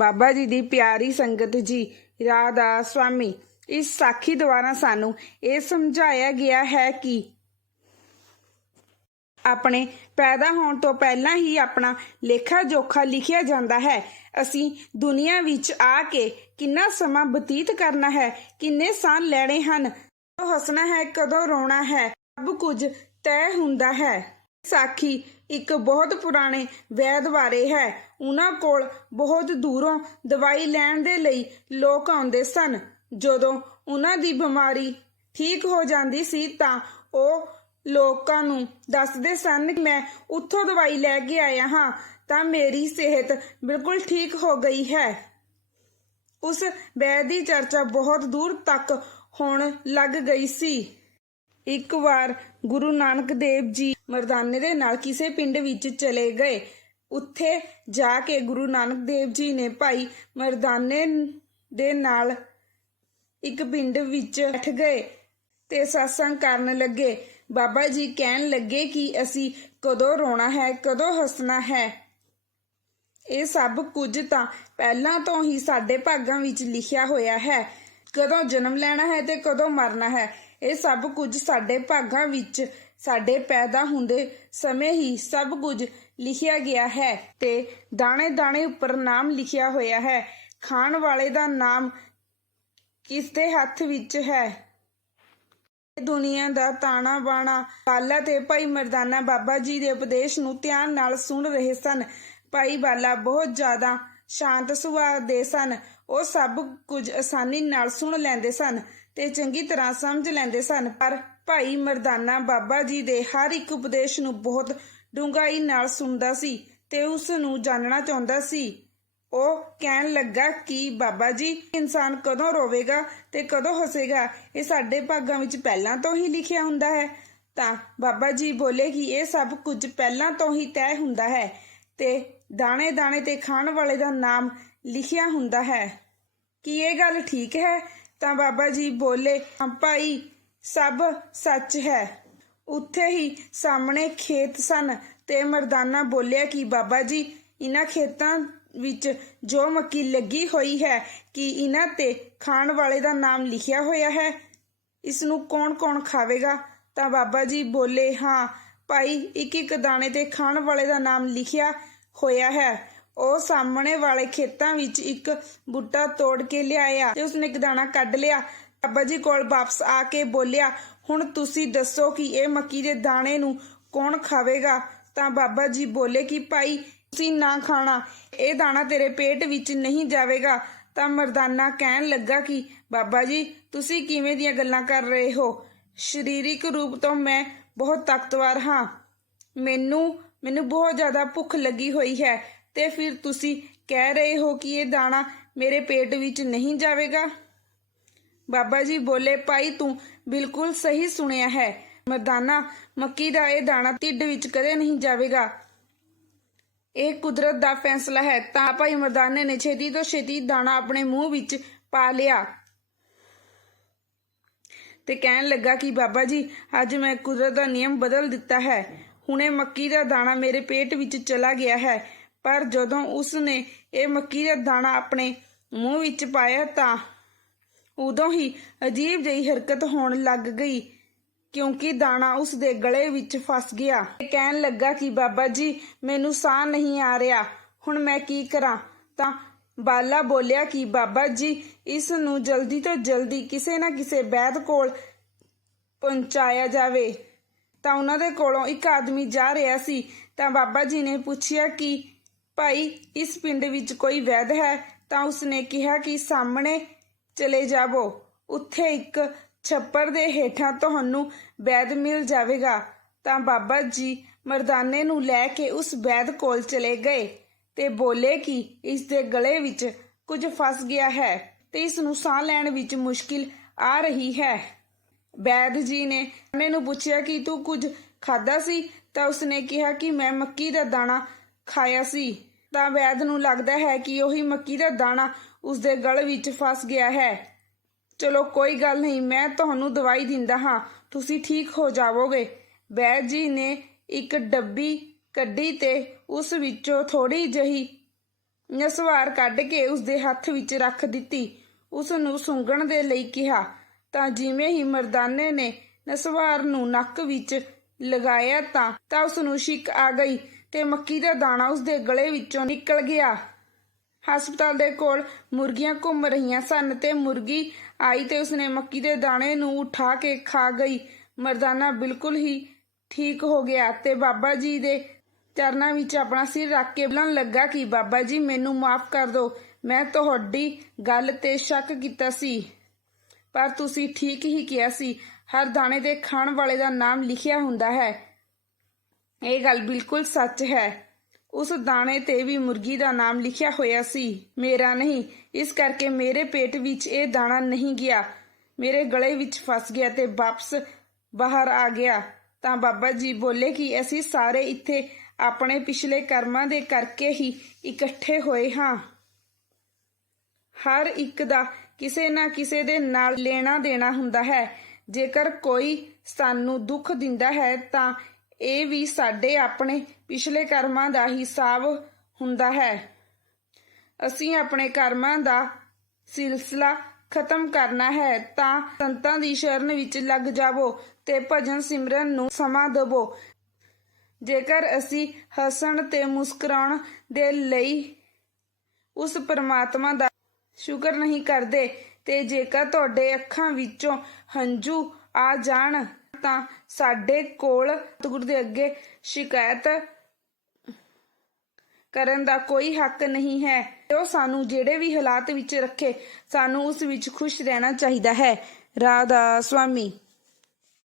ਬਾਬਾ ਜੀ ਦੀ ਪਿਆਰੀ ਸੰਗਤ ਜੀ, ਰਾਧਾ ਸਵਾਮੀ, ਇਸ ਸਾਖੀ ਦੁਆਰਾ ਸਾਨੂੰ ਇਹ ਸਮਝਾਇਆ ਗਿਆ ਹੈ ਕਿ ਆਪਣੇ ਪੈਦਾ ਹੋਣ ਤੋਂ ਪਹਿਲਾਂ ਹੀ ਆਪਣਾ ਲੇਖਾ ਜੋਖਾ ਲਿਖਿਆ ਜਾਂਦਾ ਹੈ। ਅਸੀਂ ਦੁਨੀਆ ਵਿੱਚ ਆ ਕੇ ਕਿੰਨਾ ਸਮਾਂ ਬਤੀਤ ਕਰਨਾ ਹੈ, ਕਿੰਨੇ ਸਾਲ ਲੈਣੇ ਹਨ, ਕਦੋਂ ਹੱਸਣਾ ਹੈ, ਕਦੋਂ ਰੋਣਾ ਹੈ, ਸਭ ਕੁਝ ਤੈਅ ਹੁੰਦਾ ਹੈ। ਸਾਖੀ ਇੱਕ ਬਹੁਤ ਪੁਰਾਣੇ ਵੈਦ ਬਾਰੇ ਹੈ। ਉਹਨਾਂ ਕੋਲ ਬਹੁਤ ਦੂਰੋਂ ਦਵਾਈ ਲੈਣ ਦੇ ਲਈ ਲੋਕ ਆਉਂਦੇ ਸਨ। ਜਦੋਂ ਉਹਨਾਂ ਦੀ ਬਿਮਾਰੀ ਠੀਕ ਹੋ ਜਾਂਦੀ ਸੀ ਤਾਂ ਉਹ ਲੋਕਾਂ ਨੂੰ ਦੱਸਦੇ ਸਨ ਕਿ ਮੈਂ ਉੱਥੋਂ ਦਵਾਈ ਲੈ ਕੇ ਆਇਆ ਹਾਂ, ਤਾਂ ਮੇਰੀ ਸਿਹਤ ਬਿਲਕੁਲ ਠੀਕ ਹੋ ਗਈ ਹੈ। ਉਸ ਵੈਦ ਦੀ ਚਰਚਾ ਬਹੁਤ ਦੂਰ ਤੱਕ ਹੋਣ ਲੱਗ ਗਈ ਸੀ। ਇੱਕ ਵਾਰ ਗੁਰੂ ਨਾਨਕ ਦੇਵ ਜੀ ਮਰਦਾਨੇ ਦੇ ਨਾਲ ਕਿਸੇ ਪਿੰਡ ਵਿੱਚ ਚਲੇ ਗਏ। ਉੱਥੇ ਜਾ ਕੇ ਗੁਰੂ ਨਾਨਕ ਦੇਵ ਜੀ ਨੇ ਭਾਈ ਮਰਦਾਨੇ ਦੇ ਨਾਲ ਇੱਕ ਪਿੰਡ ਵਿੱਚ ਬੈਠ ਗਏ ਤੇ satsang ਕਰਨ ਲੱਗੇ। ਬਾਬਾ ਜੀ ਕਹਿਣ ਲੱਗੇ ਕਿ ਅਸੀਂ ਕਦੋਂ ਰੋਣਾ ਹੈ, ਕਦੋਂ ਹੱਸਣਾ ਹੈ? ਇਹ ਸਭ ਕੁਝ ਤਾਂ ਪਹਿਲਾਂ ਤੋਂ ਹੀ ਸਾਡੇ ਭਾਗਾਂ ਵਿੱਚ ਲਿਖਿਆ ਹੋਇਆ ਹੈ। ਕਦੋਂ ਜਨਮ ਲੈਣਾ ਹੈ ਤੇ ਕਦੋਂ ਮਰਨਾ ਹੈ? ਇਹ ਸਭ ਕੁਝ ਸਾਡੇ ਭਾਗਾਂ ਵਿੱਚ ਸਾਡੇ ਪੈਦਾ ਹੁੰਦੇ ਸਮੇਂ ਹੀ ਸਭ ਕੁਝ ਲਿਖਿਆ ਗਿਆ ਹੈ ਤੇ ਦਾਣੇ ਦਾਣੇ ਉੱਪਰ ਨਾਮ ਲਿਖਿਆ ਹੋਇਆ ਹੈ। ਖਾਣ ਵਾਲੇ ਦਾ ਨਾਮ ਕਿਸ ਦੇ ਹੱਥ ਵਿੱਚ ਹੈ? ਦੁਨੀਆ ਦਾ ਤਾਣਾ ਬਾਣਾ ਬਾਲਾ ਤੇ ਭਾਈ ਮਰਦਾਨਾ ਬਾਬਾ ਜੀ ਦੇ ਉਪਦੇਸ਼ ਨੂੰ ਧਿਆਨ ਨਾਲ ਸੁਣ ਰਹੇ ਸਨ। ਭਾਈ ਬਾਲਾ ਬਹੁਤ ਜ਼ਿਆਦਾ ਸ਼ਾਂਤ ਸੁਭਾਅ ਦੇ ਸਨ। ਉਹ ਸਭ ਕੁਝ ਆਸਾਨੀ ਨਾਲ ਸੁਣ ਲੈਂਦੇ ਸਨ। ਤੇ ਚੰਗੀ ਤਰ੍ਹਾਂ ਸਮਝ ਲੈਂਦੇ ਸਨ। ਪਰ ਭਾਈ ਮਰਦਾਨਾ ਬਾਬਾ ਜੀ ਦੇ ਹਰ ਇੱਕ ਉਪਦੇਸ਼ ਨੂੰ ਬਹੁਤ ਡੂੰਘਾਈ ਨਾਲ ਸੁਣਦਾ ਸੀ ਤੇ ਉਸ ਨੂੰ ਜਾਣਨਾ ਚਾਹੁੰਦਾ ਸੀ। ਉਹ ਕਹਿਣ ਲੱਗਾ ਕਿ, ਬਾਬਾ ਜੀ, ਇਨਸਾਨ ਕਦੋਂ ਰੋਵੇਗਾ ਤੇ ਕਦੋਂ ਹੱਸੇਗਾ? ਇਹ ਸਾਡੇ ਭਾਗਾਂ ਵਿੱਚ ਪਹਿਲਾਂ ਤੋਂ ਹੀ ਲਿਖਿਆ ਹੁੰਦਾ ਹੈ। ਤਾਂ ਬਾਬਾ ਜੀ ਬੋਲੇ ਕਿ ਇਹ ਸਭ ਕੁਝ ਪਹਿਲਾਂ ਤੋਂ ਹੀ ਤੈਅ ਹੁੰਦਾ ਹੈ ਤੇ ਦਾਣੇ ਦਾਣੇ ਤੇ ਖਾਣ ਵਾਲੇ ਦਾ ਨਾਮ ਲਿਖਿਆ ਹੁੰਦਾ ਹੈ। ਕੀ ਇਹ ਗੱਲ ਠੀਕ ਹੈ? ਤਾਂ ਬਾਬਾ ਜੀ ਬੋਲੇ ਭਾਈ, ਸਭ ਸੱਚ ਹੈ। ਉੱਥੇ ਹੀ ਸਾਹਮਣੇ ਖੇਤ ਸਨ ਤੇ ਮਰਦਾਨਾ ਬੋਲਿਆ ਕਿ, ਬਾਬਾ ਜੀ ਇਹਨਾਂ ਖੇਤਾਂ ਵਿੱਚ ਜੋ ਮੱਕੀ ਲੱਗੀ ਹੋਈ ਹੈ, ਕਿ ਇਹਨਾਂ ਤੇ ਖਾਣ ਵਾਲੇ ਦਾ ਨਾਮ ਲਿਖਿਆ ਹੋਇਆ ਹੈ? ਇਸ ਨੂੰ ਕੌਣ-ਕੌਣ ਖਾਵੇਗਾ? ਤਾਂ ਬਾਬਾ ਜੀ ਬੋਲੇ, ਹਾਂ, ਭਾਈ ਇੱਕ ਇੱਕ ਦਾਣੇ ਤੇ ਖਾਣ ਵਾਲੇ ਦਾ ਨਾਮ ਲਿਖਿਆ ਹੋਇਆ ਹੈ। ਉਹ ਸਾਹਮਣੇ ਵਾਲੇ ਖੇਤਾਂ ਵਿੱਚ ਇੱਕ ਬੂਟਾ ਤੋੜ ਕੇ ਲਿਆਇਆ ਤੇ ਉਸਨੇ ਇੱਕ ਦਾਣਾ ਕੱਢ ਲਿਆ। ਬਾਬਾ ਜੀ ਕੋਲ ਵਾਪਸ ਆ ਕੇ ਬੋਲਿਆ, ਹੁਣ ਤੁਸੀਂ ਦੱਸੋ ਕਿ ਇਹ ਮੱਕੀ ਦੇ ਦਾਣੇ ਨੂੰ ਕੌਣ ਖਾਵੇਗਾ? ਤਾਂ ਬਾਬਾ ਜੀ ਬੋਲੇ ਕਿ, ਭਾਈ, ਤੁਸੀਂ ਨਾ ਖਾਣਾ, ਇਹ ਦਾਣਾ ਤੇਰੇ ਪੇਟ ਵਿੱਚ ਨਹੀਂ ਜਾਵੇਗਾ। ਤਾਂ ਮਰਦਾਨਾ ਕਹਿਣ ਲੱਗਾ ਕਿ, ਬਾਬਾ ਜੀ, ਤੁਸੀਂ ਕਿਵੇਂ ਦੀਆਂ ਗੱਲਾਂ ਕਰ ਰਹੇ ਹੋ? ਸਰੀਰਿਕ ਰੂਪ ਤੋਂ ਮੈਂ ਬਹੁਤ ਤਾਕਤਵਰ ਹਾਂ। ਮੈਨੂੰ ਮੈਨੂੰ ਬਹੁਤ ਜ਼ਿਆਦਾ ਭੁੱਖ ਲੱਗੀ ਹੋਈ ਹੈ। ਤੇ ਫਿਰ ਤੁਸੀਂ ਕਹਿ ਰਹੇ ਹੋ ਕਿ ਇਹ ਦਾਣਾ ਮੇਰੇ ਪੇਟ ਵਿੱਚ ਨਹੀਂ ਜਾਵੇਗਾ? ਬਾਬਾ ਜੀ ਬੋਲੇ, ਭਾਈ, ਤੂੰ ਬਿਲਕੁਲ ਸਹੀ ਸੁਣਿਆ ਹੈ। ਮਰਦਾਨਾ, ਮੱਕੀ ਦਾ ਇਹ ਦਾਣਾ ਢਿੱਡ ਵਿੱਚ ਕਦੇ ਨਹੀਂ ਜਾਵੇਗਾ। ਇਹ ਕੁਦਰਤ ਦਾ ਫੈਸਲਾ ਹੈ। ਤਾਂ ਭਾਈ ਮਰਦਾਨੇ ਨੇ ਛੇਤੀ ਤੋਂ ਛੇਤੀ ਦਾਣਾ ਆਪਣੇ ਮੂੰਹ ਵਿੱਚ ਪਾ ਲਿਆ। ਤੇ ਕਹਿਣ ਲੱਗਾ ਕਿ ਬਾਬਾ ਜੀ, ਅੱਜ ਮੈਂ ਕੁਦਰਤ ਦਾ ਨਿਯਮ ਬਦਲ ਦਿੱਤਾ ਹੈ। ਹੁਣੇ ਮੱਕੀ ਦਾ ਦਾਣਾ ਮੇਰੇ ਪੇਟ ਵਿੱਚ ਚਲਾ ਗਿਆ ਹੈ। ਪਰ ਜਦੋਂ ਉਸ ਨੇ ਇਹ ਮੱਕੀ ਦਾ ਦਾਣਾ ਆਪਣੇ ਮੂੰਹ ਵਿੱਚ ਪਾਇਆ ਤਾਂ ਉਦੋਂ ਹੀ ਅਜੀਬ ਜਿਹੀ ਹਰਕਤ ਹੋਣ ਲੱਗ ਗਈ, ਕਿਉਂਕਿ ਦਾਣਾ ਉਸ ਦੇ ਗਲੇ ਵਿੱਚ ਫਸ ਗਿਆ। ਕਹਿਣ ਲੱਗਾ ਕਿ, ਬਾਬਾ ਜੀ, ਮੈਨੂੰ ਸਾਹ ਨਹੀਂ ਆ ਰਿਹਾ। ਹੁਣ ਮੈਂ ਕੀ ਕਰਾਂ? ਤਾਂ ਬਾਲਾ ਬੋਲਿਆ ਕਿ, ਬਾਬਾ ਜੀ, ਇਸ ਨੂੰ ਜਲਦੀ ਤੋਂ ਜਲਦੀ ਕਿਸੇ ਨਾ ਕਿਸੇ ਵੈਦ ਕੋਲ ਪਹੁੰਚਾਇਆ ਜਾਵੇ। ਤਾਂ ਉਹਨਾਂ ਦੇ ਕੋਲੋਂ ਇੱਕ ਆਦਮੀ ਜਾ ਰਿਹਾ ਸੀ। ਤਾਂ ਬਾਬਾ ਜੀ ਨੇ ਪੁੱਛਿਆ ਕਿ ਭਾਈ, ਇਸ ਪਿੰਡ ਵਿੱਚ ਕੋਈ ਵੈਦ ਹੈ? ਤਾਂ ਉਸਨੇ ਕਿਹਾ ਕਿ ਸਾਹਮਣੇ ਚਲੇ ਜਾਵੋ। ਉੱਥੇ ਇੱਕ ਛੱਪਰ ਦੇ ਹੇਠਾਂ ਤੁਹਾਨੂੰ ਵੈਦ ਮਿਲ ਜਾਵੇਗਾ। ਤਾਂ ਬਾਬਾ ਜੀ ਮਰਦਾਨੇ ਨੂੰ ਲੈ ਕੇ ਉਸ ਵੈਦ ਕੋਲ ਚਲੇ ਗਏ ਤੇ ਬੋਲੇ ਕਿ ਇਸ ਦੇ ਗਲੇ ਵਿੱਚ ਕੁਝ ਫਸ ਗਿਆ ਹੈ ਤੇ ਇਸ ਨੂੰ ਸਾਹ ਲੈਣ ਵਿੱਚ ਮੁਸ਼ਕਿਲ ਆ ਰਹੀ ਹੈ। ਵੈਦ ਜੀ ਨੇ ਉਹਨੇ ਨੂੰ ਪੁੱਛਿਆ ਕਿ ਤੂੰ ਕੁਝ ਖਾਦਾ ਸੀ? ਤਾਂ ਉਸਨੇ ਕਿਹਾ ਕਿ ਮੈਂ ਮੱਕੀ ਦਾ ਦਾਣਾ ਖਾਇਆ ਸੀ। ਤਾਂ ਵੈਦ ਨੂੰ ਲੱਗਦਾ ਹੈ ਕਿ ਉਹੀ ਮੱਕੀ ਦਾ ਦਾਣਾ ਉਸਦੇ ਗਲ ਵਿੱਚ ਫਸ ਗਿਆ ਹੈ। ਚਲੋ, ਕੋਈ ਗੱਲ ਨਹੀਂ, ਮੈਂ ਤੁਹਾਨੂੰ ਦਵਾਈ ਦਿੰਦਾ ਹਾਂ। ਤੁਸੀਂ ਠੀਕ ਹੋ ਜਾਵੋਗੇ। ਵੈਦ ਜੀ ਨੇ ਇੱਕ ਡੱਬੀ ਕੱਢੀ ਤੇ ਉਸ ਵਿੱਚੋਂ ਥੋੜੀ ਜਹੀ ਨਸਵਾਰ ਕੱਢ ਕੇ ਉਸ ਦੇ ਹੱਥ ਵਿੱਚ ਰੱਖ ਦਿੱਤੀ। ਉਸ ਨੂੰ ਸੁੰਘਣ ਦੇ ਲਈ ਕਿਹਾ, ਤਾਂ ਜਿਵੇਂ ਹੀ ਮਰਦਾਨੇ ਨੇ ਨਸਵਾਰ ਨੂੰ ਨੱਕ ਵਿੱਚ ਲਗਾਇਆ ਤਾਂ ਤਾਂ ਉਸ ਨੂੰ ਛਿੱਕ ਆ ਗਈ। ਤੇ ਮੱਕੀ ਦਾ ਦਾਣਾ ਉਸ ਦੇ ਗਲੇ ਵਿੱਚੋਂ ਨਿਕਲ ਗਿਆ। ਹਸਪਤਾਲ ਦੇ ਕੋਲ ਮੁਰਗੀਆਂ ਘੁੰਮ ਰਹੀਆਂ ਸਨ ਤੇ ਮੁਰਗੀ ਆਈ ਤੇ ਉਸਨੇ ਮੱਕੀ ਦੇ ਦਾਣੇ ਨੂੰ ਉਠਾ ਕੇ ਖਾ ਗਈ। ਮਰਦਾਨਾ ਬਿਲਕੁਲ ਹੀ ਠੀਕ ਹੋ ਗਿਆ ਤੇ ਬਾਬਾ ਜੀ ਦੇ ਚਰਨਾਂ ਵਿੱਚ ਆਪਣਾ ਸਿਰ ਰੱਖ ਕੇ ਬੁਲਾਉਣ ਲੱਗਾ ਕਿ, ਬਾਬਾ ਜੀ, ਮੈਨੂੰ ਮਾਫ ਕਰ ਦਿਓ। ਮੈਂ ਤੁਹਾਡੀ ਗੱਲ ਤੇ ਸ਼ੱਕ ਕੀਤਾ ਸੀ, ਪਰ ਤੁਸੀਂ ਠੀਕ ਹੀ ਕਿਹਾ ਸੀ। ਹਰ ਦਾਣੇ ਦੇ ਖਾਣ ਵਾਲੇ ਦਾ ਨਾਮ ਲਿਖਿਆ ਹੁੰਦਾ ਹੈ। ਇਹ ਗੱਲ ਬਿਲਕੁਲ ਸੱਚ ਹੈ। ਉਸ ਦਾਣੇ ਤੇ ਵੀ ਮੁਰਗੀ ਦਾ ਨਾਮ ਲਿਖਿਆ ਹੋਇਆ ਸੀ। ਮੇਰਾ ਨਹੀਂ, ਇਸ ਕਰਕੇ ਮੇਰੇ ਪੇਟ ਵਿੱਚ ਇਹ ਦਾਣਾ ਨਹੀਂ ਗਿਆ। ਮੇਰੇ ਗਲੇ ਵਿੱਚ ਫਸ ਗਿਆ ਤੇ ਵਾਪਸ ਬਾਹਰ ਆ ਗਿਆ। ਤਾਂ ਬਾਬਾ ਜੀ ਬੋਲੇ ਕਿ ਅਸੀਂ ਸਾਰੇ ਇੱਥੇ ਆਪਣੇ ਪਿਛਲੇ ਕਰਮਾਂ ਦੇ ਕਰਕੇ ਹੀ ਇਕੱਠੇ ਹੋਏ ਹਾਂ। ਹਰ ਇੱਕ ਦਾ ਕਿਸੇ ਨਾ ਕਿਸੇ ਦੇ ਨਾਲ ਲੈਣਾ ਦੇਣਾ ਹੁੰਦਾ ਹੈ। ਜੇਕਰ ਕੋਈ ਸਾਨੂੰ ਦੁੱਖ ਦਿੰਦਾ ਹੈ ਤਾਂ ਇਹ ਵੀ ਸਾਡੇ ਆਪਣੇ ਪਿਛਲੇ ਕਰਮਾਂ ਦਾ ਹਿਸਾਬ ਹੁੰਦਾ ਹੈ। ਅਸੀਂ ਆਪਣੇ ਕਰਮਾਂ ਦਾ ਸਿਲਸਿਲਾ ਖਤਮ ਕਰਨਾ ਹੈ ਤਾਂ ਸੰਤਾਂ ਦੀ ਸ਼ਰਨ ਵਿੱਚ ਲੱਗ ਜਾਵੋ ਤੇ ਭਜਨ ਸਿਮਰਨ ਨੂੰ ਸਮਾਂ ਦੇਵੋ। ਜੇਕਰ ਅਸੀਂ ਹੱਸਣ ਤੇ ਮੁਸਕਰਾਉਣ ਦੇ ਲਈ ਉਸ ਪਰਮਾਤਮਾ ਦਾ ਸ਼ੁਕਰ ਨਹੀਂ ਕਰਦੇ ਤੇ ਜੇਕਰ ਤੁਹਾਡੇ ਅੱਖਾਂ ਵਿੱਚੋਂ ਹੰਝੂ ਆ ਜਾਣ ਤਾਂ ਸਾਡੇ ਕੋਲ ਗੁਰੂ ਦੇ ਅੱਗੇ ਸ਼ਿਕਾਇਤ ਕਰਨ ਦਾ ਕੋਈ ਹੱਕ ਨਹੀਂ ਹੈ। ਉਹ ਸਾਨੂੰ ਜਿਹੜੇ ਵੀ ਹਾਲਾਤ ਵਿੱਚ ਰੱਖੇ, ਸਾਨੂੰ ਉਸ ਵਿੱਚ ਖੁਸ਼ ਰਹਿਣਾ ਚਾਹੀਦਾ ਹੈ। ਰਾਧਾ ਸੁਆਮੀ